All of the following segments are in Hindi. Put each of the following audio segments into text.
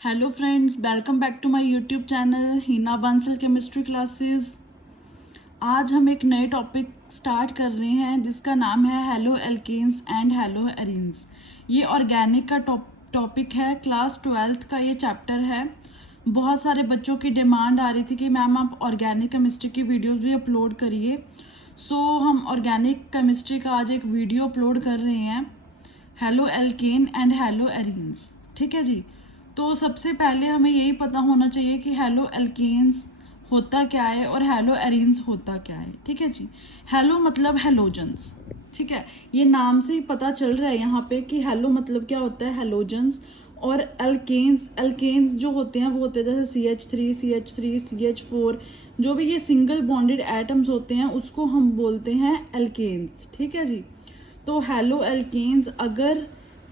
Hello friends, welcome back to my YouTube channel Heena Bansal chemistry classes. आज हम एक नए टॉपिक स्टार्ट कर रहे हैं जिसका नाम है haloalkanes and haloarenes. ये ऑर्गेनिक का टॉपिक है, क्लास 12th का ये चैप्टर है। बहुत सारे बच्चों की डिमांड आ रही थी कि मैम आप ऑर्गेनिक केमिस्ट्री की वीडियोस भी अपलोड करिए। सो हम ऑर्गेनिक केमिस्ट्री का आज एक वीडियो अपलोड कर रहे हैं, halo alkane and hello arenes. ठीक है जी। तो सबसे पहले हमें यही पता होना चाहिए कि हेलो एल्केन्स होता क्या है और हेलो एरीन्स होता क्या है। ठीक है जी। हेलो मतलब हेलोजेंस। ठीक है, ये नाम से ही पता चल रहा है यहाँ पे कि हेलो मतलब क्या होता है, हेलोजेंस। और एल्केन्स जो होते हैं वो होते हैं जैसे CH3 CH3 CH4, जो भी ये सिंगल बॉन्डेड एटम्स होते हैं उसको हम बोलते हैं एल्केन्स। ठीक है जी। तो हेलो एल्केन्स, अगर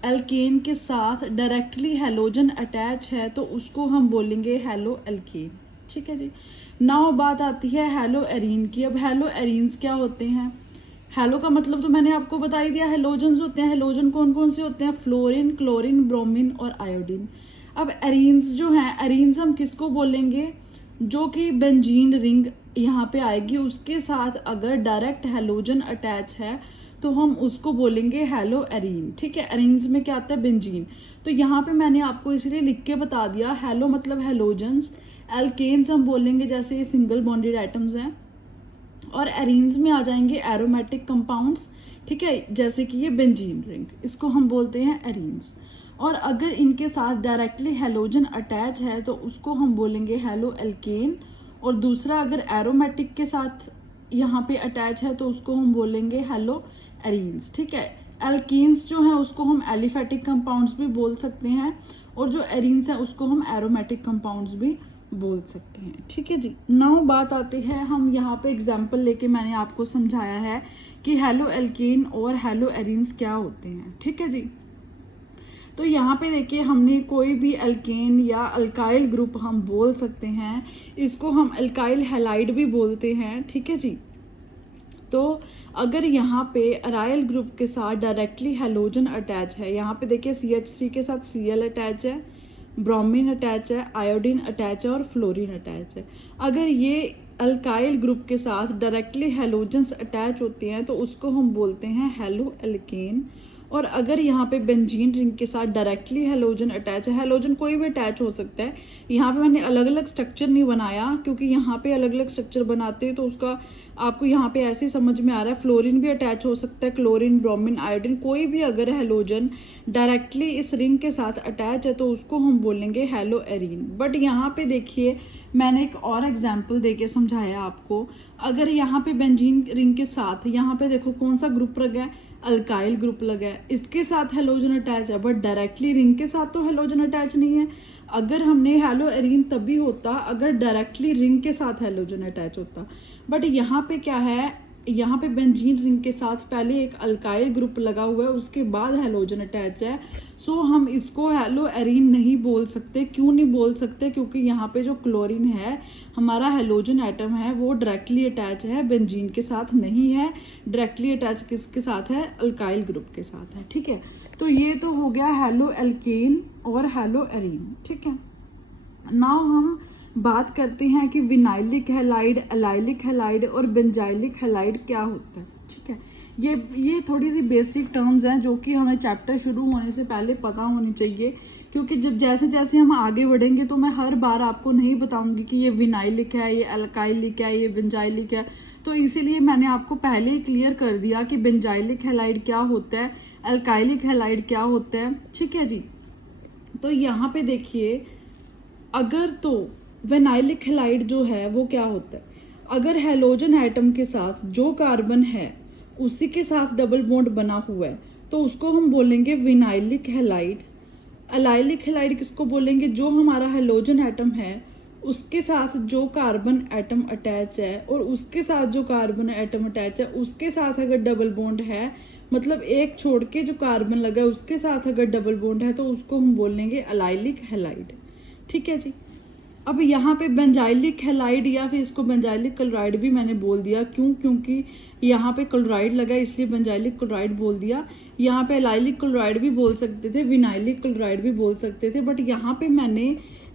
एल्केन के साथ डायरेक्टली हेलोजन अटैच है तो उसको हम बोलेंगे हेलो एल्केन। ठीक है जी। नाउ बात आती है हेलो एरीन की। अब हेलो एरीन्स क्या होते हैं? हेलो का मतलब तो मैंने आपको बता ही दिया, हेलोजन्स होते हैं। हेलोजन कौन कौन से होते हैं? फ्लोरीन, क्लोरीन, ब्रोमीन और आयोडीन। अब एरीन्स जो हैं, एरीन्स हम किसको बोलेंगे? जो कि बेंजीन रिंग यहाँ पे आएगी, उसके साथ अगर डायरेक्ट हेलोजन अटैच है तो हम उसको बोलेंगे हेलो एरीन। ठीक है, एरीन्स में क्या आता है? बेंजीन। तो यहाँ पे मैंने आपको इसलिए लिख के बता दिया, हेलो मतलब हेलोजन्स, एल्केन्स हम बोलेंगे जैसे ये सिंगल बॉन्डेड एटम्स हैं, और एरीन्स में आ जाएंगे एरोमेटिक कंपाउंड्स। ठीक है, जैसे कि ये बेंजीन रिंग, इसको हम बोलते हैं एरीन्स। और अगर इनके साथ डायरेक्टली हेलोजन अटैच है तो उसको हम बोलेंगे हेलो एल्केन। और दूसरा अगर एरोमेटिक के साथ यहाँ पे अटैच है तो उसको हम बोलेंगे हेलो एरीन्स। ठीक है, एल्कीन्स जो है उसको हम एलिफेटिक कंपाउंड्स भी बोल सकते हैं, और जो एरीन्स है उसको हम एरोमेटिक कंपाउंड्स भी बोल सकते हैं। ठीक है जी। नाउ बात आती है, हम यहाँ पे एग्जाम्पल लेके मैंने आपको समझाया है कि हेलो एल्केन और हेलो एरीन्स क्या होते हैं। ठीक है जी। तो यहाँ पे देखिए, हमने कोई भी अल्केन या अल्काइल ग्रुप हम बोल सकते हैं, इसको हम अल्काइल हैलाइड भी बोलते हैं। ठीक है जी। तो अगर यहाँ पे अराइल ग्रुप के साथ डायरेक्टली हेलोजन अटैच है, यहाँ पे देखिए CH3 के साथ Cl अटैच है, ब्रोमीन अटैच है, आयोडीन अटैच है और फ्लोरीन अटैच है। अगर ये अल्काइल ग्रुप के साथ डायरेक्टली हेलोजेंस अटैच होते हैं तो उसको हम बोलते हैं हेलो एल्केन। और अगर यहाँ पे बेंजीन रिंग के साथ डायरेक्टली हेलोजन अटैच है, हेलोजन कोई भी अटैच हो सकता है, यहाँ पे मैंने अलग अलग स्ट्रक्चर नहीं बनाया क्योंकि यहाँ पे अलग अलग स्ट्रक्चर बनाते हैं तो उसका आपको यहाँ पे ऐसे समझ में आ रहा है। फ्लोरीन भी अटैच हो सकता है, क्लोरीन, ब्रोमीन, आयोडीन, कोई भी अगर हेलोजन डायरेक्टली इस रिंग के साथ अटैच है तो उसको हम बोलेंगे हेलो एरीन। बट यहाँ पे देखिए, मैंने एक और एग्जाम्पल देके समझाया आपको। अगर यहाँ पे बेंजीन रिंग के साथ यहाँ पे देखो कौन सा ग्रुप लगा है, अल्काइल ग्रुप लगा है, इसके साथ हेलोजन अटैच है, बट डायरेक्टली रिंग के साथ तो हेलोजन अटैच नहीं है। अगर हमने हेलो एरीन तभी होता अगर डायरेक्टली रिंग के साथ हेलोजन अटैच होता, बट यहाँ पे क्या है, यहाँ पे बेंजीन रिंग के साथ पहले एक अल्काइल ग्रुप लगा हुआ है, उसके बाद हेलोजन अटैच है। सो हम इसको हेलो एरीन नहीं बोल सकते। क्यों नहीं बोल सकते? क्योंकि यहाँ पे जो क्लोरीन है, हमारा हेलोजन एटम है, वो डायरेक्टली अटैच है, बेंजीन के साथ नहीं है। डायरेक्टली अटैच किसके साथ है? अल्काइल ग्रुप के साथ है। ठीक है, तो ये तो हो गया हेलो एल्केन और हेलो एरीन। ठीक है, नाउ हम बात करते हैं कि विनाइलिक हैलाइड, एलाइलिक हैलाइड और बेंजाइलिक हैलाइड क्या होता है। ठीक है, ये थोड़ी सी बेसिक टर्म्स हैं जो कि हमें चैप्टर शुरू होने से पहले पता होनी चाहिए, क्योंकि जब जैसे जैसे हम आगे बढ़ेंगे तो मैं हर बार आपको नहीं बताऊंगी कि ये विनाइलिक है, ये अल्काइलिक है, ये बेंजाइलिक है। तो इसीलिए मैंने आपको पहले ही क्लियर कर दिया कि बेंजाइलिक हैलाइड क्या होता है, अल्काइलिक हैलाइड क्या होता है। ठीक है जी। तो यहाँ पे देखिए, अगर तो विनाइलिक हैलाइड जो है वो क्या होता है, अगर हेलोजन एटम के साथ जो कार्बन है उसी के साथ डबल बॉन्ड बना हुआ है तो उसको हम बोलेंगे विनाइलिक हैलाइड। एलाइलिक हैलाइड किसको बोलेंगे? जो हमारा हेलोजन एटम है उसके साथ जो कार्बन एटम अटैच है और उसके साथ जो कार्बन एटम अटैच है उसके साथ अगर डबल बॉन्ड है, मतलब एक छोड़ के जो कार्बन लगा है उसके साथ अगर डबल बॉन्ड है तो उसको हम बोलेंगे एलाइलिक हैलाइड। ठीक है जी। अब यहाँ पे बेंजाइलिक हैलाइड या फिर इसको बेंजाइलिक क्लोराइड भी मैंने बोल दिया, क्यों? क्योंकि यहाँ पे क्लोराइड लगा इसलिए बेंजाइलिक क्लोराइड बोल दिया। यहाँ पे एलाइलिक क्लोराइड भी बोल सकते थे, विनाइलिक क्लोराइड भी बोल सकते थे, बट यहाँ पे मैंने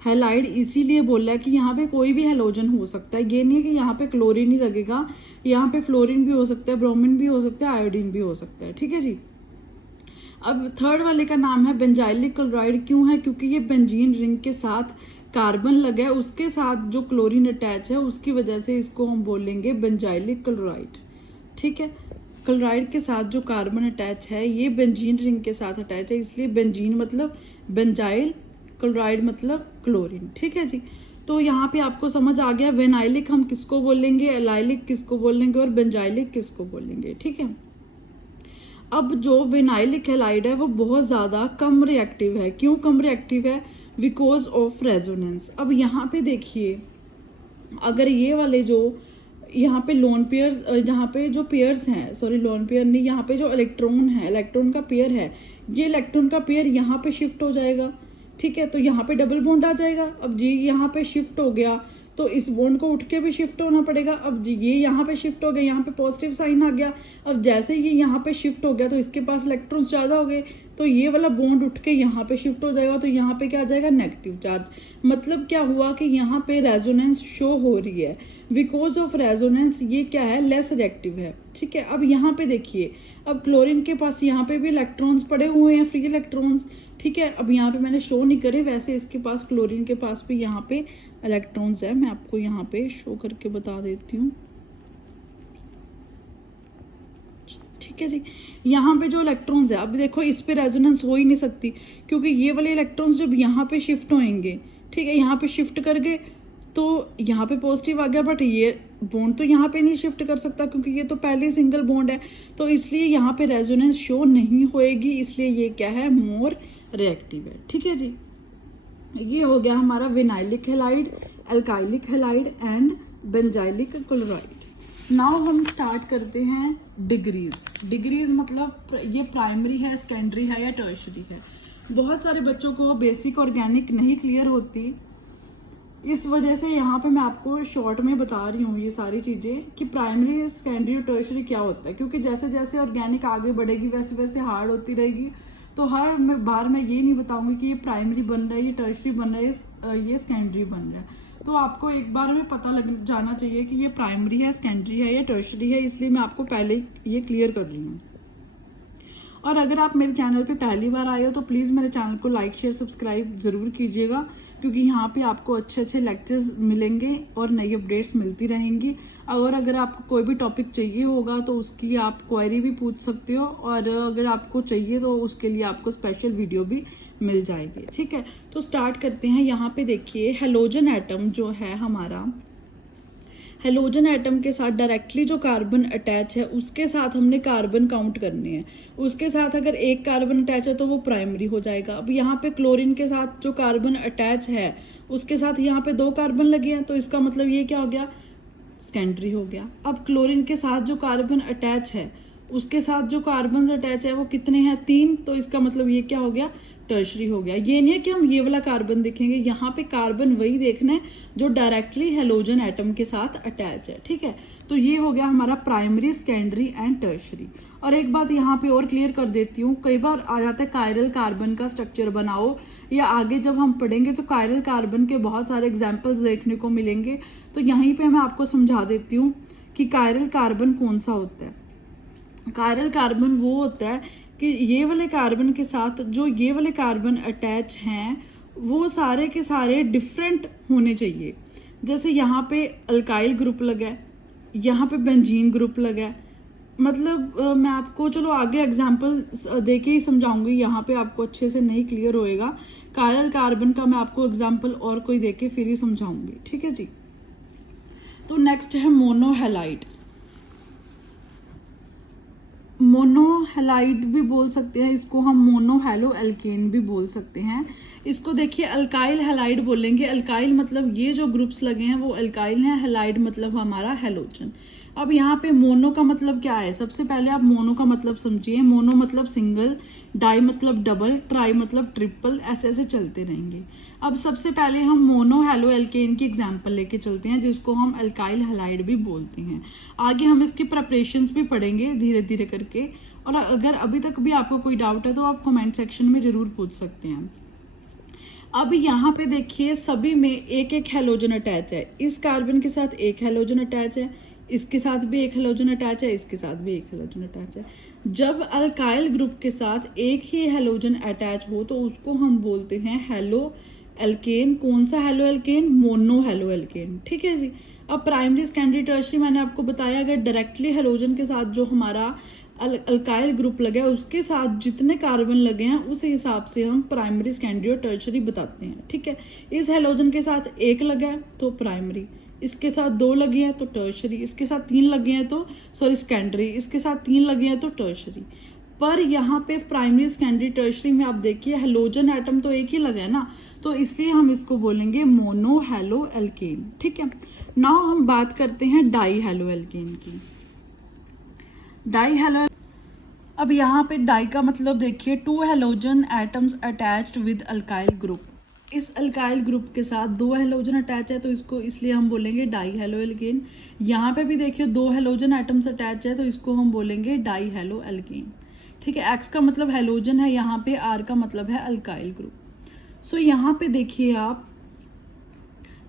हैलाइड इसीलिए बोला कि यहाँ पे कोई भी हैलोजन हो सकता है। ये नहीं है कि यहाँ पे क्लोरीन ही लगेगा, यहाँ पे फ्लोरीन भी हो सकता है, ब्रोमीन भी हो सकता है, आयोडीन भी हो सकता है। ठीक है जी। अब थर्ड वाले का नाम है बेंजाइलिक क्लोराइड। क्यों है? क्योंकि ये बेंजीन रिंग के साथ कार्बन लगा है, उसके साथ जो क्लोरीन अटैच है उसकी वजह से इसको हम बोलेंगे बेंजाइलिक क्लोराइड। ठीक है, क्लोराइड के साथ जो कार्बन अटैच है ये बेंजीन रिंग के साथ अटैच है, इसलिए बेंजीन मतलब बेंजाइल, क्लोराइड मतलब क्लोरीन। ठीक है जी। तो यहाँ पे आपको समझ आ गया विनाइलिक हम किसको बोलेंगे, एलाइलिक किसको बोलेंगे और बेंजाइलिक किसको बोलेंगे। ठीक है। अब जो विनाइलिक हैलाइड है वो बहुत ज़्यादा कम रिएक्टिव है। क्यों कम रिएक्टिव है? Because of resonance. अब यहाँ पे देखिए, अगर ये वाले जो यहाँ पे लोन पेयर्स, यहाँ पे जो पेयर्स हैं, सॉरी लोन पेयर नहीं, यहाँ पे जो इलेक्ट्रॉन है, इलेक्ट्रॉन का पेयर है, ये इलेक्ट्रॉन का पेयर यहाँ पे शिफ्ट हो जाएगा। ठीक है, तो यहाँ पे डबल बॉन्ड आ जाएगा। अब जी यहाँ पे शिफ्ट हो गया तो इस बॉन्ड को उठ के भी शिफ्ट होना पड़ेगा। अब जी ये यहाँ पे शिफ्ट हो गया, यहाँ पे पॉजिटिव साइन आ गया। अब जैसे ये यहाँ पे शिफ्ट हो गया तो इसके पास इलेक्ट्रॉन्स ज़्यादा हो गए, तो ये वाला बॉन्ड उठ के यहाँ पे शिफ्ट हो जाएगा, तो यहाँ पे क्या आ जाएगा? Negative charge. मतलब क्या हुआ कि यहाँ पे रेजोनेंस शो हो रही है। बिकॉज ऑफ रेजोनेंस ये क्या है? लेस रिएक्टिव है। ठीक है। अब यहाँ पे देखिए, अब क्लोरीन के पास यहाँ पे भी इलेक्ट्रॉन्स पड़े हुए हैं, फ्री इलेक्ट्रॉन्स। ठीक है, अब यहाँ पे मैंने शो नहीं करे, वैसे इसके पास क्लोरीन के पास भी यहाँ पे इलेक्ट्रॉन्स है। मैं आपको यहाँ पे शो करके बता देती हूँ। ठीक है जी। यहाँ पे जो इलेक्ट्रॉन्स है, अब देखो इस पे रेजोनेंस हो ही नहीं सकती, क्योंकि ये वाले इलेक्ट्रॉन्स जब यहाँ पे शिफ्ट होंगे, ठीक है, यहाँ पे शिफ्ट कर गए तो यहाँ पे पॉजिटिव आ गया, बट ये बॉन्ड तो यहाँ पे नहीं शिफ्ट कर सकता क्योंकि ये तो पहले सिंगल बॉन्ड है, तो इसलिए यहाँ पे रेजोनेंस शो नहीं होएगी, इसलिए ये क्या है? मोर रिएक्टिव है। ठीक है जी। ये हो गया हमारा vinylic halide, allylic halide and benzylic chloride. Now हम स्टार्ट करते हैं डिग्रीज। डिग्रीज मतलब ये प्राइमरी है, सेकेंडरी है या टर्शरी है। बहुत सारे बच्चों को बेसिक ऑर्गेनिक नहीं क्लियर होती, इस वजह से यहाँ पे मैं आपको शॉर्ट में बता रही हूँ ये सारी चीज़ें कि प्राइमरी, सेकेंडरी और टर्शरी क्या होता है, क्योंकि जैसे जैसे ऑर्गेनिक आगे बढ़ेगी वैसे वैसे हार्ड होती रहेगी। तो हर बार मैं ये नहीं बताऊंगी कि ये प्राइमरी बन रहा है, ये टर्शरी बन रहा है, ये सेकेंडरी बन रहा है। तो आपको एक बार में पता लग जाना चाहिए कि ये प्राइमरी है, सेकेंडरी है या टर्शरी है, इसलिए मैं आपको पहले ही ये क्लियर कर रही हूँ। और अगर आप मेरे चैनल पे पहली बार आए हो तो प्लीज़ मेरे चैनल को लाइक शेयर सब्सक्राइब ज़रूर कीजिएगा, क्योंकि यहाँ पे आपको अच्छे अच्छे लेक्चर्स मिलेंगे और नई अपडेट्स मिलती रहेंगी। और अगर आपको कोई भी टॉपिक चाहिए होगा तो उसकी आप क्वेरी भी पूछ सकते हो, और अगर आपको चाहिए तो उसके लिए आपको स्पेशल वीडियो भी मिल जाएगी। ठीक है, तो स्टार्ट करते हैं। यहाँ पे देखिए हेलोजन एटम जो है हमारा, हेलोजन एटम के साथ डायरेक्टली जो कार्बन अटैच है उसके साथ हमने कार्बन काउंट करने हैं। उसके साथ अगर एक कार्बन अटैच है तो वो प्राइमरी हो जाएगा। अब यहाँ पे क्लोरीन के साथ जो कार्बन अटैच है उसके साथ यहाँ पे 2 कार्बन लगे हैं, तो इसका मतलब ये क्या हो गया? सेकेंडरी हो गया। अब क्लोरीन के साथ जो कार्बन अटैच है उसके साथ जो कार्बन अटैच है वो कितने हैं? 3, तो इसका मतलब ये क्या हो गया? टर्शरी हो गया। ये नहीं है कि हम ये वाला कार्बन देखेंगे, यहाँ पे कार्बन वही देखना है जो डायरेक्टली हेलोजन एटम के साथ अटैच है। ठीक है, तो ये हो गया हमारा प्राइमरी, सेकेंडरी एंड टर्शरी। और एक बात यहाँ पे और क्लियर कर देती हूँ, कई बार आ जाता है कायरल कार्बन का स्ट्रक्चर बनाओ, या आगे जब हम पढ़ेंगे तो कायरल कार्बन के बहुत सारे एग्जाम्पल्स देखने को मिलेंगे। तो यहीं पे मैं आपको समझा देती हूँ कि कायरल कार्बन कौन सा होता है। कायरल कार्बन वो होता है कि ये वाले कार्बन के साथ जो ये वाले कार्बन अटैच हैं वो सारे के सारे डिफरेंट होने चाहिए। जैसे यहाँ पे अल्काइल ग्रुप लगा है, यहाँ पे बेंजीन ग्रुप लगा है, मतलब मैं आपको चलो आगे एग्जांपल देके ही समझाऊंगी, यहाँ पे आपको अच्छे से नहीं क्लियर होएगा। कायरल कार्बन का मैं आपको एग्जांपल और कोई देके फिर ही समझाऊंगी। ठीक है जी। तो नेक्स्ट है मोनोहैलाइड। मोनोहैलाइड भी बोल सकते हैं इसको हम, मोनोहैलो एल्केन भी बोल सकते हैं इसको। देखिए अल्काइल हैलाइड बोलेंगे। अल्काइल मतलब ये जो ग्रुप्स लगे हैं वो अल्काइल हैं, हैलाइड मतलब हमारा हैलोजन। अब यहाँ पे मोनो का मतलब क्या है, सबसे पहले आप मोनो का मतलब समझिए। मोनो मतलब सिंगल, डाई मतलब डबल, ट्राई मतलब ट्रिपल, ऐसे ऐसे चलते रहेंगे। अब सबसे पहले हम मोनो हेलो एल्केन की एग्जांपल लेके चलते हैं, जिसको हम अल्काइल हैलाइड भी बोलते हैं। आगे हम इसकी प्रिपरेशंस भी पढ़ेंगे धीरे धीरे करके, और अगर अभी तक भी आपको कोई डाउट है तो आप कमेंट सेक्शन में जरूर पूछ सकते हैं। अब यहाँ पे देखिए सभी में एक एक हेलोजन अटैच है। इस कार्बन के साथ एक हेलोजन अटैच है, इसके साथ भी एक हेलोजन अटैच है, इसके साथ भी एक हेलोजन अटैच है। जब अल्काइल ग्रुप के साथ एक ही हेलोजन अटैच हो तो उसको हम बोलते हैं हेलो एल्केन। कौन सा halo alkane? Mono halo alkane. ठीक है जी। अब प्राइमरी, सेकेंडरी, टर्शियरी मैंने आपको बताया, अगर डायरेक्टली हेलोजन के साथ जो हमारा अल्काइल ग्रुप लगा है उसके साथ जितने कार्बन लगे हैं उस हिसाब से हम प्राइमरी, सेकेंडरी और टर्शियरी बताते हैं। ठीक है। इस हेलोजन के साथ एक लगा है तो प्राइमरी, इसके साथ दो लगे हैं तो टर्शियरी, इसके साथ तीन लगे हैं तो सेकेंडरी, इसके साथ तीन लगे हैं तो टर्शियरी। पर यहाँ पे प्राइमरी, सेकेंडरी, टर्शियरी में आप देखिए हेलोजन एटम तो एक ही लगा है ना, तो इसलिए हम इसको बोलेंगे मोनो हेलो एल्केन। ठीक है। नाउ हम बात करते हैं डाई हेलो एल्केन की। डाई हेलो, अब यहाँ पे डाई का मतलब देखिए, two halogen atoms attached with alkyl group. इस अल्काइल ग्रुप के साथ दो हेलोजन अटैच है तो इसको इसलिए हम बोलेंगे डाई हेलो एल्केन। यहाँ पे भी देखिए दो हेलोजन एटम्स अटैच है तो इसको हम बोलेंगे डाई हेलो एल्केन। ठीक है। एक्स का मतलब हेलोजन है यहाँ पे, आर का मतलब है अल्काइल ग्रुप। सो यहाँ पे देखिए आप,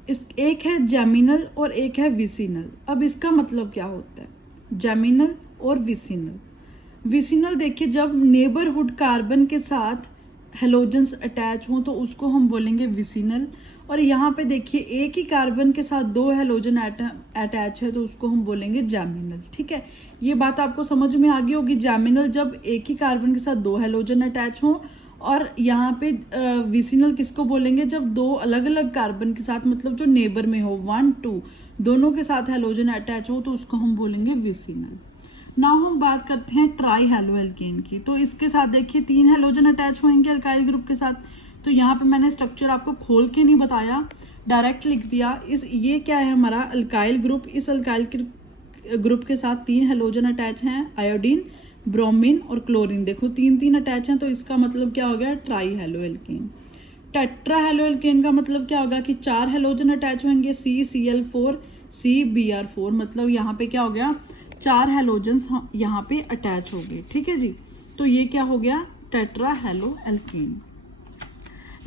इस एक है जेमिनल और एक है विसिनल। अब इसका मतलब क्या होता है, जेमिनल और विसिनल। विसिनल देखिए, जब नेबरहुड कार्बन के साथ हेलोजन्स अटैच हों तो उसको हम बोलेंगे विसिनल। और यहाँ पे देखिए एक ही कार्बन के साथ दो हेलोजन अटैच है तो उसको हम बोलेंगे जैमिनल। ठीक है। ये बात आपको समझ में आ गई होगी। जैमिनल जब एक ही कार्बन के साथ दो हेलोजन अटैच हों, और यहाँ पे विसिनल किसको बोलेंगे, जब दो अलग अलग कार्बन के साथ, मतलब जो नेबर में हो, 1 2 दोनों के साथ हेलोजन अटैच हो तो उसको हम बोलेंगे विसिनल। नाउ हम बात करते हैं ट्राई हेलो एल्केन की। तो इसके साथ देखिए तीन हेलोजन अटैच होंगे अल्काइल ग्रुप के साथ। तो यहाँ पे मैंने स्ट्रक्चर आपको खोल के नहीं बताया, डायरेक्ट लिख दिया। ये क्या है हमारा अल्काइल ग्रुप। इस अल्काइल ग्रुप के साथ तीन हेलोजन अटैच हैं, आयोडीन, ब्रोमीन और क्लोरीन। देखो तीन तीन अटैच हैं तो इसका मतलब क्या हो गया, try halo alkane. Tetra halo alkane का मतलब क्या होगा कि चार हेलोजन अटैच होंगे, CCl4 CBr4। मतलब यहाँ पे क्या हो गया, चार हेलोजन्स यहाँ पे अटैच हो गए। ठीक है जी। तो ये क्या हो गया, टेट्रा हेलो एल्केन।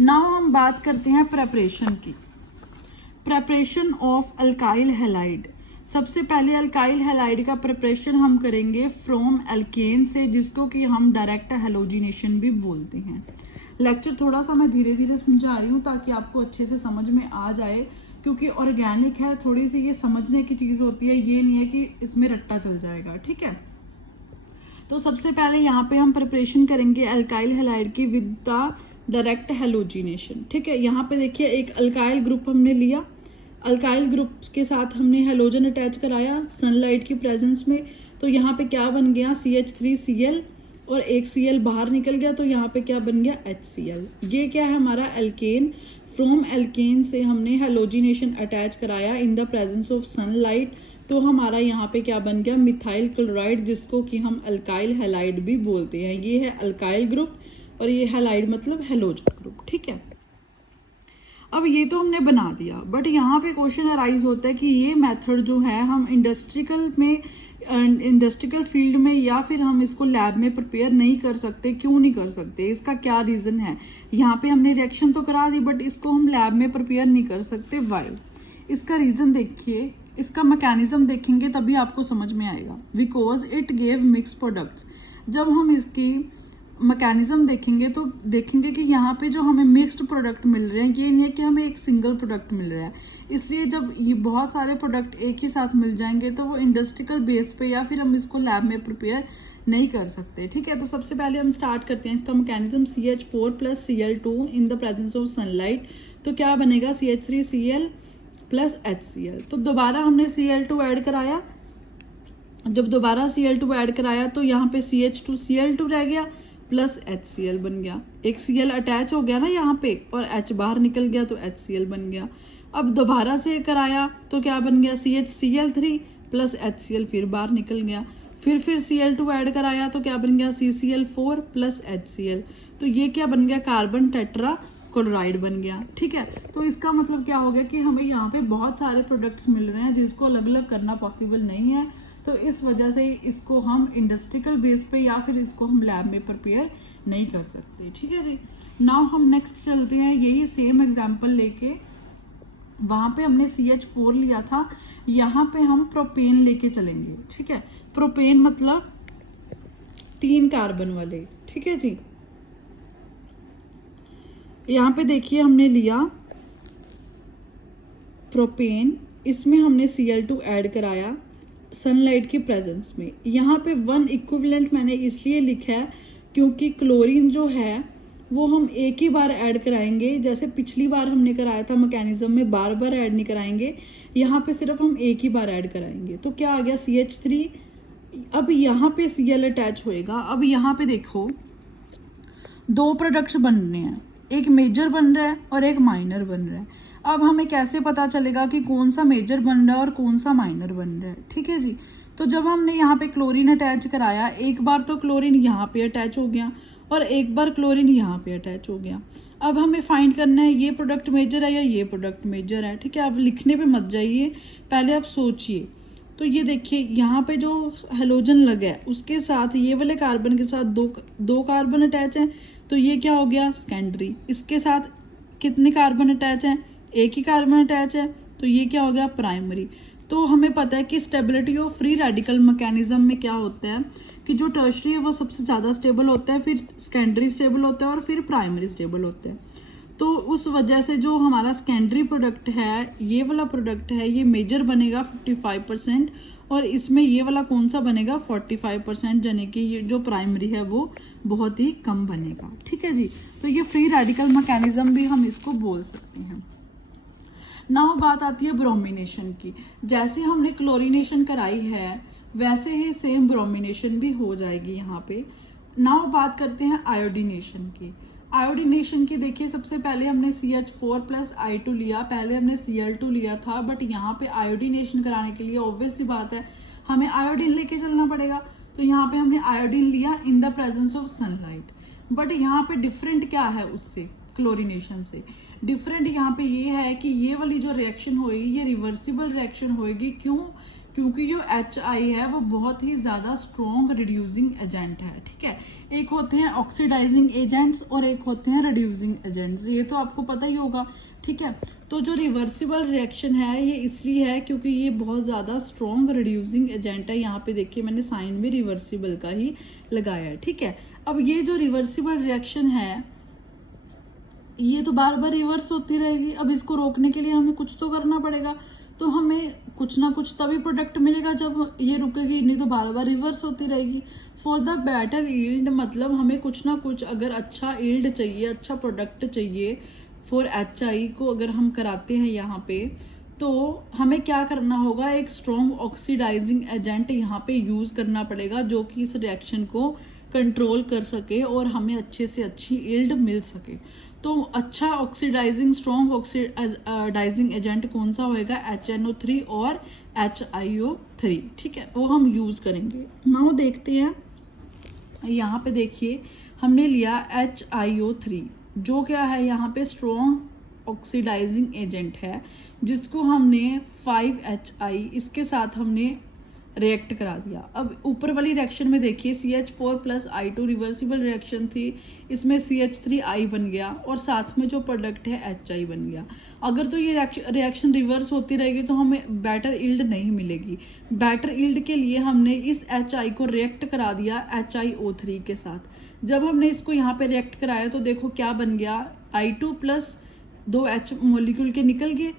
नाउ हम बात करते हैं प्रेपरेशन की। Preparation of alkyl halide. सबसे पहले अल्काइल हैलाइड का प्रिपरेशन हम करेंगे फ्रॉम एल्केन से, जिसको कि हम डायरेक्ट हेलोजिनेशन भी बोलते हैं। लेक्चर थोड़ा सा मैं धीरे धीरे समझा रही हूँ ताकि आपको अच्छे से समझ में आ जाए, क्योंकि ऑर्गेनिक है, थोड़ी सी ये समझने की चीज़ होती है, ये नहीं है कि इसमें रट्टा चल जाएगा। ठीक है। तो सबसे पहले यहाँ पे हम प्रिपरेशन करेंगे अल्काइल हैलाइड की विद द डायरेक्ट हेलोजिनेशन। ठीक है। यहाँ पे देखिए एक अल्काइल ग्रुप हमने लिया, अल्काइल ग्रुप के साथ हमने हेलोजन अटैच कराया सनलाइट की प्रेजेंस में। तो यहाँ पे क्या बन गया, CH3Cl और एक Cl बाहर निकल गया, तो यहाँ पे क्या बन गया, HCl। ये क्या है हमारा एल्केन। फ्रॉम एल्केन से हमने हेलोजिनेशन अटैच कराया in the presence of sunlight, तो हमारा यहाँ पे क्या बन गया, मिथाइल क्लोराइड, जिसको कि हम अल्काइल हैलाइड भी बोलते हैं। ये है अल्काइल ग्रुप और ये हैलाइड मतलब हेलोजन ग्रुप। ठीक है। अब ये तो हमने बना दिया, बट यहाँ पे क्वेश्चन अराइज होता है कि ये मेथड जो है हम इंडस्ट्रियल फील्ड में या फिर हम इसको लैब में प्रिपेयर नहीं कर सकते। क्यों नहीं कर सकते, इसका क्या रीज़न है। यहाँ पे हमने रिएक्शन तो करा दी बट इसको हम लैब में प्रिपेयर नहीं कर सकते। वाई? इसका रीज़न देखिए, इसका मैकेनिज्म देखेंगे तभी आपको समझ में आएगा। Because it gave mix products. जब हम इसकी मैकेनिज्म देखेंगे तो देखेंगे कि यहाँ पे जो हमें मिक्स्ड प्रोडक्ट मिल रहे हैं, ये नहीं है कि हमें एक सिंगल प्रोडक्ट मिल रहा है। इसलिए जब ये बहुत सारे प्रोडक्ट एक ही साथ मिल जाएंगे तो वो इंडस्ट्रियल बेस पे या फिर हम इसको लैब में प्रिपेयर नहीं कर सकते। ठीक है। तो सबसे पहले हम स्टार्ट करते हैं इसका mechanism. CH4 + Cl2 in the presence of sunlight, तो क्या बनेगा, CH3Cl + HCl। तो दोबारा हमने Cl2 ऐड कराया। जब दोबारा Cl2 ऐड कराया तो यहाँ पे CH2Cl2 रह गया प्लस HCl बन गया। एक Cl अटैच हो गया ना यहाँ पे और H बाहर निकल गया तो HCl बन गया। अब दोबारा से कराया तो क्या बन गया, CHCl3 प्लस HCl फिर बाहर निकल गया, फिर Cl2 ऐड कराया तो क्या बन गया CCl4 प्लस HCl, तो ये क्या बन गया कार्बन टेट्रा क्लोराइड बन गया। ठीक है, तो इसका मतलब क्या हो गया कि हमें यहाँ पे बहुत सारे प्रोडक्ट्स मिल रहे हैं जिसको अलग अलग करना पॉसिबल नहीं है, तो इस वजह से इसको हम इंडस्ट्रियल बेस पे या फिर इसको हम लैब में प्रिपेयर नहीं कर सकते। ठीक है जी, नाउ हम नेक्स्ट चलते हैं, यही सेम एग्जांपल लेके, वहां पे हमने CH4 लिया था, यहाँ पे हम प्रोपेन लेके चलेंगे। ठीक है, प्रोपेन मतलब 3 कार्बन वाले। ठीक है जी, यहाँ पे देखिए हमने लिया प्रोपेन, इसमें हमने Cl2 ऐड कराया सनलाइट की प्रेजेंस में। यहाँ पे 1 इक्विवेलेंट मैंने इसलिए लिखा है क्योंकि क्लोरीन जो है वो हम एक ही बार ऐड कराएंगे, जैसे पिछली बार हमने कराया था मैकेनिज्म में, बार बार ऐड नहीं कराएंगे, यहाँ पे सिर्फ हम एक ही बार ऐड कराएंगे। तो क्या आ गया CH3, अब यहाँ पे Cl अटैच होएगा। अब यहाँ पे देखो 2 प्रोडक्ट्स बन रहे हैं, एक मेजर बन रहा है और एक माइनर बन रहा है। अब हमें कैसे पता चलेगा कि कौन सा मेजर बन रहा है और कौन सा माइनर बन रहा है? ठीक है जी, तो जब हमने यहाँ पे क्लोरीन अटैच कराया, एक बार तो क्लोरीन यहाँ पे अटैच हो गया और एक बार क्लोरीन यहाँ पे अटैच हो गया। अब हमें फाइंड करना है ये प्रोडक्ट मेजर है या ये प्रोडक्ट मेजर है। ठीक है, अब लिखने पे मत जाइए, पहले आप सोचिए। तो ये देखिए यहाँ पे जो हेलोजन लगा है उसके साथ ये वाले कार्बन के साथ दो कार्बन अटैच हैं, तो ये क्या हो गया सेकेंडरी। इसके साथ कितने कार्बन अटैच हैं? एक ही कार्बन अटैच है, तो ये क्या हो गया प्राइमरी। तो हमें पता है कि stability of free radical mechanism में क्या होता है कि जो टर्शरी है वो सबसे ज़्यादा स्टेबल होता है, फिर सेकेंडरी स्टेबल होता है और फिर प्राइमरी स्टेबल होता है। तो उस वजह से जो हमारा सेकेंडरी प्रोडक्ट है, ये वाला प्रोडक्ट है, ये मेजर बनेगा 55% और इसमें ये वाला कौन सा बनेगा 45%, यानी कि ये जो प्राइमरी है वो बहुत ही कम बनेगा। ठीक है जी, तो ये फ्री रेडिकल मैकेनिज्म भी हम इसको बोल सकते हैं। नाउ बात आती है ब्रोमिनेशन की। जैसे हमने क्लोरीनेशन कराई है वैसे ही सेम ब्रोमिनेशन भी हो जाएगी यहाँ पे। नाउ बात करते हैं आयोडीनेशन की। आयोडीनेशन की देखिए, सबसे पहले हमने CH4 प्लस I2 लिया, पहले हमने Cl2 लिया था, बट यहाँ पे आयोडीनेशन कराने के लिए ऑब्वियस सी बात है हमें आयोडीन लेके चलना पड़ेगा। तो यहाँ पे हमने आयोडीन लिया in the presence of sunlight, but यहाँ पे डिफरेंट क्या है उससे, क्लोरीनेशन से डिफरेंट यहाँ पे ये है कि ये वाली जो रिएक्शन होएगी ये रिवर्सिबल रिएक्शन होएगी। क्यों? क्योंकि जो HI है वो बहुत ही ज़्यादा स्ट्रॉन्ग रिड्यूसिंग एजेंट है। ठीक है, एक होते हैं ऑक्सीडाइजिंग एजेंट्स और एक होते हैं रिड्यूसिंग एजेंट्स, ये तो आपको पता ही होगा। ठीक है, तो जो रिवर्सिबल रिएक्शन है ये इसलिए है क्योंकि ये बहुत ज़्यादा स्ट्रॉन्ग रिड्यूसिंग एजेंट है। यहाँ पे देखिए मैंने साइन में रिवर्सिबल का ही लगाया है। ठीक है, अब ये जो रिवर्सिबल रिएक्शन है ये तो बार बार रिवर्स होती रहेगी। अब इसको रोकने के लिए हमें कुछ तो करना पड़ेगा, तो हमें कुछ ना कुछ तभी प्रोडक्ट मिलेगा जब ये रुकेगी, नहीं तो बार बार रिवर्स होती रहेगी। फॉर द बेटर यील्ड, मतलब हमें कुछ ना कुछ अगर अच्छा यील्ड चाहिए, अच्छा प्रोडक्ट चाहिए फॉर HI को अगर हम कराते हैं यहाँ पे, तो हमें क्या करना होगा, एक स्ट्रॉन्ग ऑक्सीडाइजिंग एजेंट यहाँ पे यूज़ करना पड़ेगा जो कि इस रिएक्शन को कंट्रोल कर सके और हमें अच्छे से अच्छी यील्ड मिल सके। तो अच्छा ऑक्सीडाइजिंग स्ट्रॉन्ग ऑक्सीडाइजिंग एजेंट कौन सा होएगा, HNO3 और HiO3। ठीक है, वो हम यूज़ करेंगे। नाउ देखते हैं, यहाँ पे देखिए हमने लिया HiO3 जो क्या है यहाँ पे स्ट्रॉन्ग ऑक्सीडाइजिंग एजेंट है, जिसको हमने 5HI इसके साथ हमने रिएक्ट करा दिया। अब ऊपर वाली रिएक्शन में देखिए CH4 plus I2 reversible reaction थी, इसमें CH3I बन गया और साथ में जो प्रोडक्ट है HI बन गया। अगर तो ये रिएक्शन रिवर्स होती रहेगी तो हमें बेटर यील्ड नहीं मिलेगी। बेटर यील्ड के लिए हमने इस HI को रिएक्ट करा दिया HiO3 के साथ। जब हमने इसको यहाँ पे रिएक्ट कराया तो देखो क्या बन गया, I2 प्लस 2H मोलिक्यूल के निकल गए।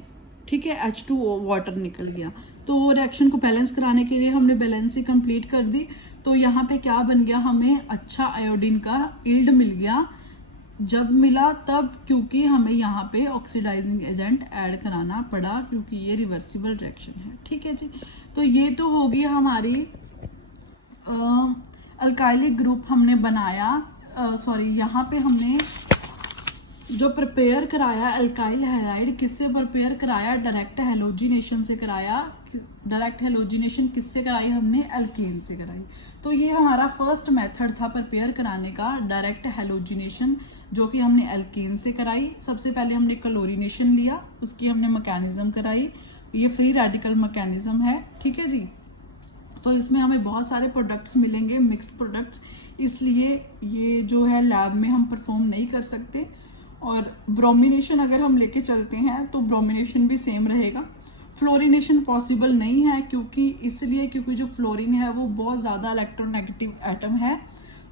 ठीक है, H2O वाटर निकल गया। तो रिएक्शन को बैलेंस कराने के लिए हमने बैलेंस ही कंप्लीट कर दी। तो यहाँ पे क्या बन गया, हमें अच्छा आयोडीन का यील्ड मिल गया। जब मिला तब क्योंकि हमें यहाँ पे ऑक्सीडाइजिंग एजेंट ऐड कराना पड़ा, क्योंकि ये रिवर्सिबल रिएक्शन है। ठीक है जी, तो ये तो होगी हमारी अल्काइलिक ग्रुप हमने बनाया। यहाँ पे हमने जो प्रिपेयर कराया अल्काइल हैलाइड, किससे प्रिपेयर कराया? डायरेक्ट हेलोजिनेशन से कराया। डायरेक्ट हेलोजिनेशन किससे कराई हमने? अल्केन से कराई। तो ये हमारा फर्स्ट मेथड था प्रिपेयर कराने का, डायरेक्ट हेलोजिनेशन, जो कि हमने अल्केन से कराई। सबसे पहले हमने क्लोरीनेशन लिया, उसकी हमने मैकेनिज्म कराई। ये फ्री रेडिकल मैकेनिज्म है, ठीक है जी। तो इसमें हमें बहुत सारे प्रोडक्ट्स मिलेंगे, मिक्स्ड प्रोडक्ट्स, इसलिए ये जो है लैब में हम परफॉर्म नहीं कर सकते। और ब्रोमिनेशन अगर हम लेके चलते हैं तो ब्रोमिनेशन भी सेम रहेगा। फ्लोरिनेशन पॉसिबल नहीं है, क्योंकि जो फ्लोरीन है वो बहुत ज़्यादा इलेक्ट्रोनेगेटिव एटम है,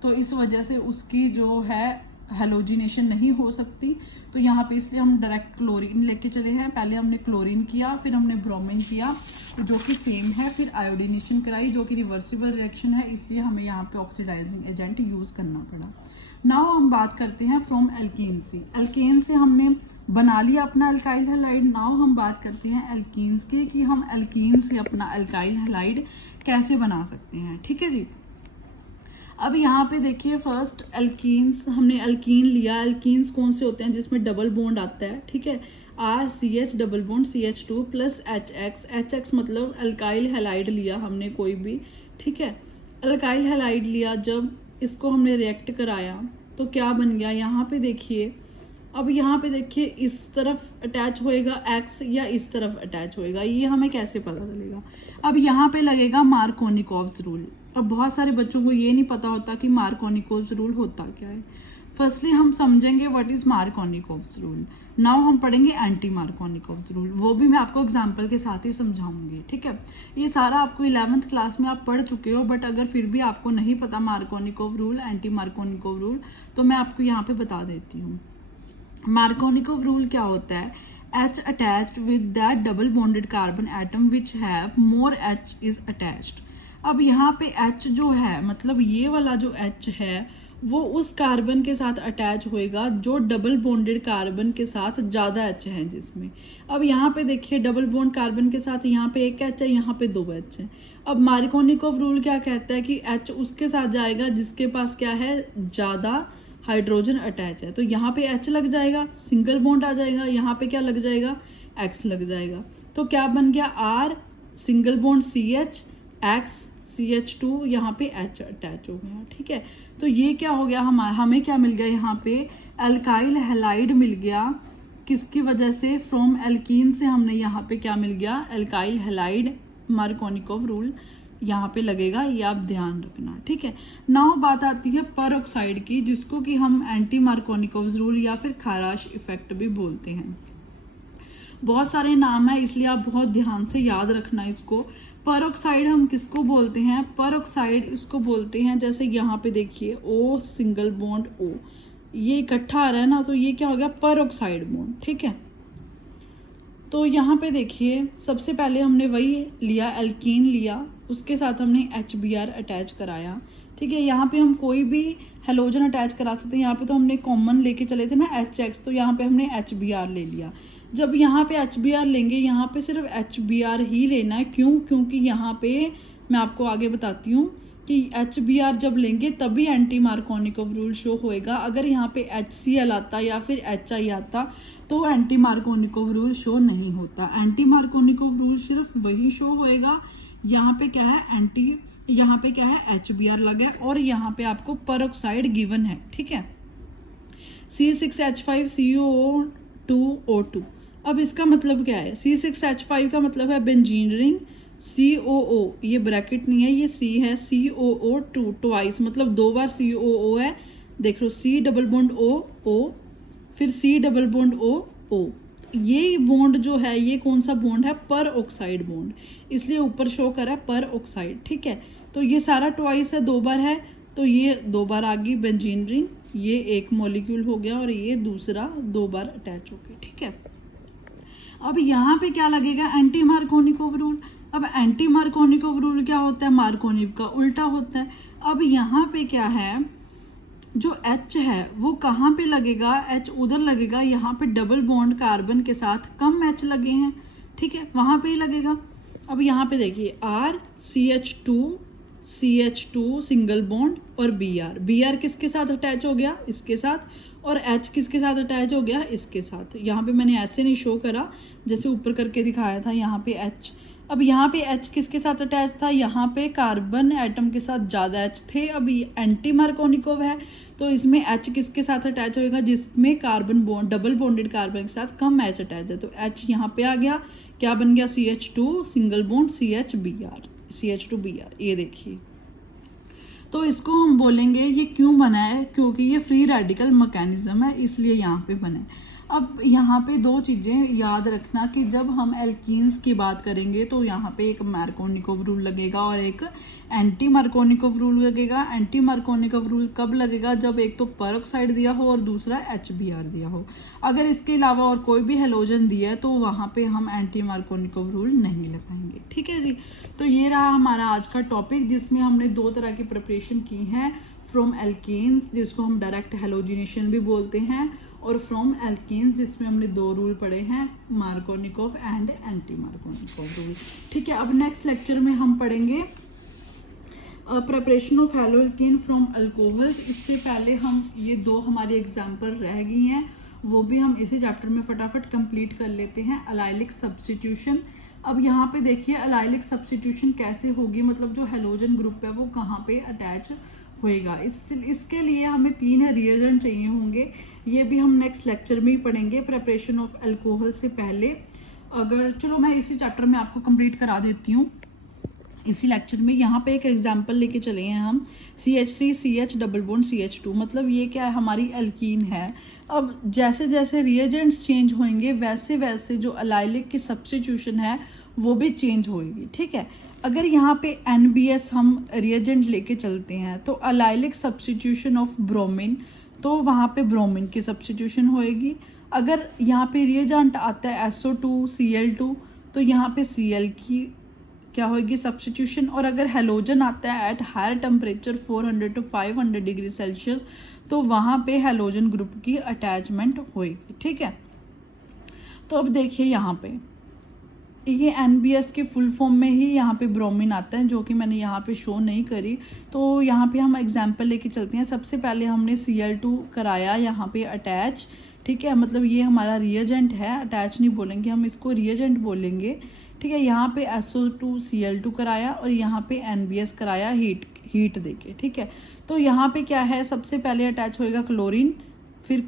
तो इस वजह से उसकी जो है हेलोजिनेशन नहीं हो सकती। तो यहाँ पे इसलिए हम डायरेक्ट क्लोरीन लेके चले हैं। पहले हमने क्लोरीन किया, फिर हमने ब्रोमीन किया, जो कि सेम है, फिर आयोडीनेशन कराई, जो कि रिवर्सिबल रिएक्शन है, इसलिए हमें यहाँ पे ऑक्सीडाइजिंग एजेंट यूज़ करना पड़ा। नाउ हम बात करते हैं फ्रॉम एल्कीन से। एल्केन से हमने बना लिया अपना अल्काइल हैलाइड। नाउ हम बात करते हैं एल्कीन्स की, कि हम एल्कीन से अपना अल्काइल हैलाइड कैसे बना सकते हैं, ठीक है जी। अब यहाँ पे देखिए, फर्स्ट एल्कीन्स, हमने एल्कीन लिया। एल्कीन्स कौन से होते हैं? जिसमें डबल बॉन्ड आता है, ठीक है। RCH double bond CH2 plus HX मतलब अल्काइल हैलाइड लिया हमने कोई भी, ठीक है। अल्काइल हैलाइड लिया, जब इसको हमने रिएक्ट कराया तो क्या बन गया? यहाँ पे देखिए, अब यहाँ पे देखिए, इस तरफ अटैच होएगा X या इस तरफ अटैच होएगा, ये हमें कैसे पता चलेगा? अब यहाँ पे लगेगा मार्कोनिकोव्स रूल। अब बहुत सारे बच्चों को ये नहीं पता होता कि मार्कोनिकोव्स रूल होता क्या है। फर्स्टली हम समझेंगे what is Markovnikov's rule. Now हम पढ़ेंगे एंटी मार्कोनिकोव्स रूल, वो भी मैं आपको एग्जांपल के साथ ही समझाऊंगी, ठीक है। ये सारा आपको 11th क्लास में आप पढ़ चुके हो, बट अगर फिर भी आपको नहीं पता Markovnikov rule, anti Markovnikov rule, तो मैं आपको यहाँ पे बता देती हूँ। मार्कोनिकोव रूल क्या होता है? H attached with that double bonded carbon atom which have more H is attached। अब यहाँ पे H जो है, मतलब ये वाला जो H है, वो उस कार्बन के साथ अटैच होएगा जो डबल बॉन्डेड कार्बन के साथ ज़्यादा H है जिसमें। अब यहाँ पे देखिए, डबल बॉन्ड कार्बन के साथ यहाँ पे एक H है, यहाँ पे 2 H है। अब मार्कोनिकोव रूल क्या कहता है कि H उसके साथ जाएगा जिसके पास क्या है? ज़्यादा हाइड्रोजन अटैच है। तो यहाँ पे H लग जाएगा, सिंगल बॉन्ड आ जाएगा, यहाँ पे क्या लग जाएगा? X लग जाएगा। तो क्या बन गया? R single bond CH, X CH2, यहाँ पे H अटैच हो गया, ठीक है। तो ये क्या हो गया? हमें क्या मिल गया? यहाँ पे अल्काइल हैलाइड मिल गया। किसकी वजह से? फ्रॉम एल्कीन से हमने यहाँ पे क्या मिल गया? Alkyl halide. मार्कोनिकोव रूल यहाँ पे लगेगा, ये आप ध्यान रखना, ठीक है। नाउ बात आती है परऑक्साइड की, जिसको कि हम एंटी मार्कोनिकोव रूल या फिर खाराश इफेक्ट भी बोलते हैं। बहुत सारे नाम है, इसलिए आप बहुत ध्यान से याद रखना इसको। परऑक्साइड हम किसको बोलते हैं? परऑक्साइड इसको बोलते हैं, जैसे यहाँ पे देखिए O सिंगल बॉन्ड O, ये इकट्ठा आ रहा है ना, तो ये क्या हो गया? परऑक्साइड बॉन्ड, ठीक है। तो यहाँ पे देखिए, सबसे पहले हमने वही लिया, एल्कीन लिया, उसके साथ हमने HBr अटैच कराया, ठीक है। यहाँ पे हम कोई भी हेलोजन अटैच करा सकते हैं। यहाँ पे तो हमने कॉमन लेके चले थे ना HX, तो यहाँ पे हमने HBr ले लिया। जब यहाँ पे HBr लेंगे, यहाँ पे सिर्फ HBr ही लेना है। क्यों? क्योंकि यहाँ पे मैं आपको आगे बताती हूँ कि HBr जब लेंगे तभी एंटी मार्कोनिकोव रूल शो होएगा। अगर यहाँ पे HCl आता या फिर HI आता तो एंटी मार्कोनिकोव रूल शो नहीं होता। एंटी मार्कोनिकोव रूल सिर्फ वही शो होएगा, यहाँ पे क्या है? यहाँ पे क्या है? HBr लगा है, और यहाँ पे आपको परऑक्साइड गिवन है, ठीक है। C6H5COO2O2। अब इसका मतलब क्या है? C6H5 का मतलब है बेंजीन रिंग, COO ये ब्रैकेट नहीं है, ये C है, COO2 ट्वाइस, मतलब 2 बार COO है। देख लो, C डबल बॉन्ड O, फिर C डबल बॉन्ड O। ये बॉन्ड जो है, ये कौन सा बॉन्ड है? पर ऑक्साइड बॉन्ड, इसलिए ऊपर शो कर रहा है पर ऑक्साइड, ठीक है। तो ये सारा ट्वाइस है, 2 बार है, तो ये 2 बार आ गई बेंजीन रिंग, ये एक मॉलिक्यूल हो गया, और ये दूसरा 2 बार अटैच हो गया, ठीक है। अब यहाँ पे क्या लगेगा? Anti Markovnikov rule. अब एंटी मार्कोनिकोव रूल क्या होता है? मार्कोनिव का उल्टा होता है। अब यहाँ पे क्या है? जो H है वो कहाँ पे लगेगा? H उधर लगेगा, यहाँ पे डबल बॉन्ड कार्बन के साथ कम H लगे हैं, ठीक है, वहाँ पे ही लगेगा। अब यहाँ पे देखिए, R CH2 CH2 single bond और Br किसके साथ अटैच हो गया, इसके साथ, और H किसके साथ अटैच हो गया, इसके साथ। यहाँ पे मैंने ऐसे नहीं शो करा जैसे ऊपर करके दिखाया था, यहाँ पे H। अब यहाँ पे H किसके साथ अटैच था, यहाँ पे कार्बन एटम के साथ ज़्यादा H थे। अब ये एंटी मार्कोनिकोव है तो इसमें H किसके साथ अटैच होएगा, जिसमें carbon bond double bonded carbon के साथ कम H अटैच है, तो H यहाँ पे आ गया, क्या बन गया, CH2 सिंगल बॉन्ड CH2Br। ये देखिए, तो इसको हम बोलेंगे ये क्यों बना है, क्योंकि ये फ्री रेडिकल मैकेनिज्म है, इसलिए यहाँ पे बना है। अब यहाँ पे दो चीज़ें याद रखना कि जब हम एल्कीन्स की बात करेंगे तो यहाँ पे एक मार्कोनिकोव रूल लगेगा और एक एंटी मार्कोनिकोव रूल लगेगा। एंटी मार्कोनिकोव रूल कब लगेगा, जब एक तो पेरोक्साइड दिया हो और दूसरा HBr दिया हो। अगर इसके अलावा और कोई भी हेलोजन दिया है तो वहाँ पे हम एंटी मार्कोनिकोव रूल नहीं लगाएंगे। ठीक है जी, तो ये रहा हमारा आज का टॉपिक, जिसमें हमने दो तरह की प्रिपरेशन की है, फ्रॉम एल्केन्स जिसको हम डायरेक्ट हेलोजिनेशन भी बोलते हैं, और फ्रॉम एल्केन्स जिसमें हमने दो रूल पढ़े हैं, Markovnikov and anti Markovnikov rule. ठीक है, अब नेक्स्ट लेक्चर में हम पढ़ेंगे preparation of halo alkane from alcohols. इससे पहले हम ये दो हमारी एग्जाम्पल रह गई हैं, वो भी हम इसी चैप्टर में फटाफट कंप्लीट कर लेते हैं। Allylic substitution. अब यहाँ पे देखिए अलाइलिक सब्स्टिट्यूशन कैसे होगी, मतलब जो हेलोजन ग्रुप है वो कहाँ पे अटैच होएगा। इसके लिए हमें 3 रिएजेंट चाहिए होंगे, ये भी हम नेक्स्ट लेक्चर में ही पढ़ेंगे प्रिपरेशन ऑफ अल्कोहल से पहले। अगर चलो मैं इसी चैप्टर में आपको कंप्लीट करा देती हूँ इसी लेक्चर में। यहाँ पे एक एग्जांपल लेके चले हैं हम, CH3 CH double bond CH2, मतलब ये क्या है, हमारी एल्कीन है। अब जैसे जैसे रिएजेंट्स चेंज होंगे वैसे वैसे जो अलाइलिक की सब्स्टिट्यूशन है वो भी चेंज होएगी। ठीक है, अगर यहाँ पे NBS हम रिएजेंट लेके चलते हैं तो अलाइलिक सब्स्टिट्यूशन ऑफ ब्रोमीन, तो वहाँ पे ब्रोमीन की सब्स्टिट्यूशन होएगी। अगर यहाँ पे रिएजेंट आता है SO2 Cl2, तो यहाँ पे Cl की क्या होगी, सब्स्टिट्यूशन। और अगर हेलोजन आता है at higher temperature 400 to 500 degree Celsius, तो वहाँ पे हेलोजन ग्रुप की अटैचमेंट होएगी। ठीक है, तो अब देखिए यहाँ पे ये NBS के फुल फॉर्म में ही यहाँ पे ब्रोमीन आता है, जो कि मैंने यहाँ पे शो नहीं करी। तो यहाँ पे हम एग्जांपल लेके चलते हैं। सबसे पहले हमने Cl2 कराया यहाँ पे अटैच। ठीक है, मतलब ये हमारा रिएजेंट है, अटैच नहीं बोलेंगे हम, इसको रिएजेंट बोलेंगे। ठीक है, यहाँ पे SO2 Cl2 कराया और यहाँ पे NBS कराया हीट देके। ठीक है, तो यहाँ पे क्या है, सबसे पहले अटैच होएगा क्लोरीन, फिर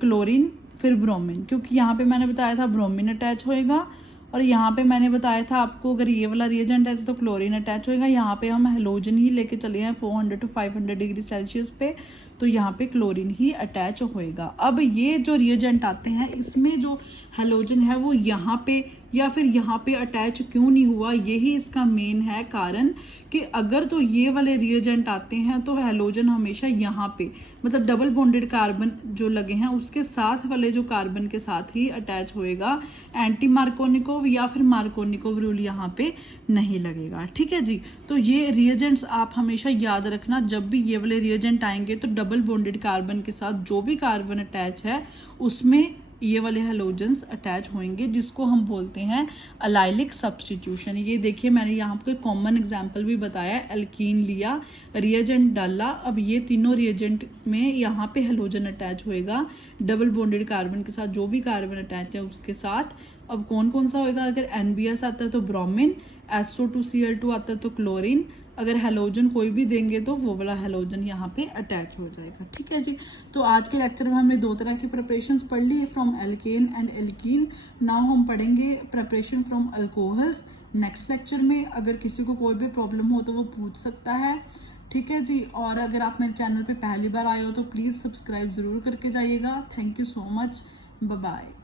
ब्रोमीन, क्योंकि यहाँ पे मैंने बताया था ब्रोमीन अटैच होएगा, और यहाँ पे मैंने बताया था आपको अगर ये वाला रिएजेंट है तो क्लोरीन अटैच होएगा। यहाँ पे हम हेलोजन ही लेके चले हैं 400 to 500 डिग्री सेल्सियस पे, तो यहाँ पे क्लोरीन ही अटैच होएगा। अब ये जो रिएजेंट आते हैं इसमें जो हेलोजन है वो यहाँ पे या फिर यहाँ पे अटैच क्यों नहीं हुआ, यही इसका मेन है कारण कि अगर तो ये वाले रिएजेंट आते हैं तो हेलोजन हमेशा यहाँ पे, मतलब डबल बॉन्डेड कार्बन जो लगे हैं उसके साथ वाले जो कार्बन के साथ ही अटैच होएगा। एंटी मार्कोनिकोव या फिर मार्कोनिकोव रूल यहाँ पे नहीं लगेगा। ठीक है जी, तो ये रिएजेंट्स आप हमेशा याद रखना, जब भी ये वाले रिएजेंट आएंगे तो डबल बॉन्डेड कार्बन के साथ जो भी कार्बन अटैच है उसमें ये वाले हेलोजेंस अटैच होंगे, जिसको हम बोलते हैं अलाइलिक सब्स्टिट्यूशन। ये देखिए मैंने यहाँ पे कॉमन एग्जांपल भी बताया, एल्कीन लिया, रिएजेंट डाला, अब ये तीनों रिएजेंट में यहाँ पे हेलोजन अटैच होएगा डबल बॉन्डेड कार्बन के साथ, जो भी कार्बन अटैच है उसके साथ। अब कौन कौन सा होएगा, अगर NBS आता है तो ब्रोमीन, SO2 Cl2 आता है तो क्लोरीन, अगर हेलोजन कोई भी देंगे तो वो वाला हेलोजन यहाँ पे अटैच हो जाएगा। ठीक है जी, तो आज के लेक्चर में हमने दो तरह की प्रिपरेशंस पढ़ ली, from alkane and alkene. Now हम पढ़ेंगे preparation from alcohols next lecture में। अगर किसी को कोई भी प्रॉब्लम हो तो वो पूछ सकता है। ठीक है जी, और अगर आप मेरे चैनल पे पहली बार आए हो तो प्लीज़ सब्सक्राइब ज़रूर करके जाइएगा। Thank you so much, bye bye.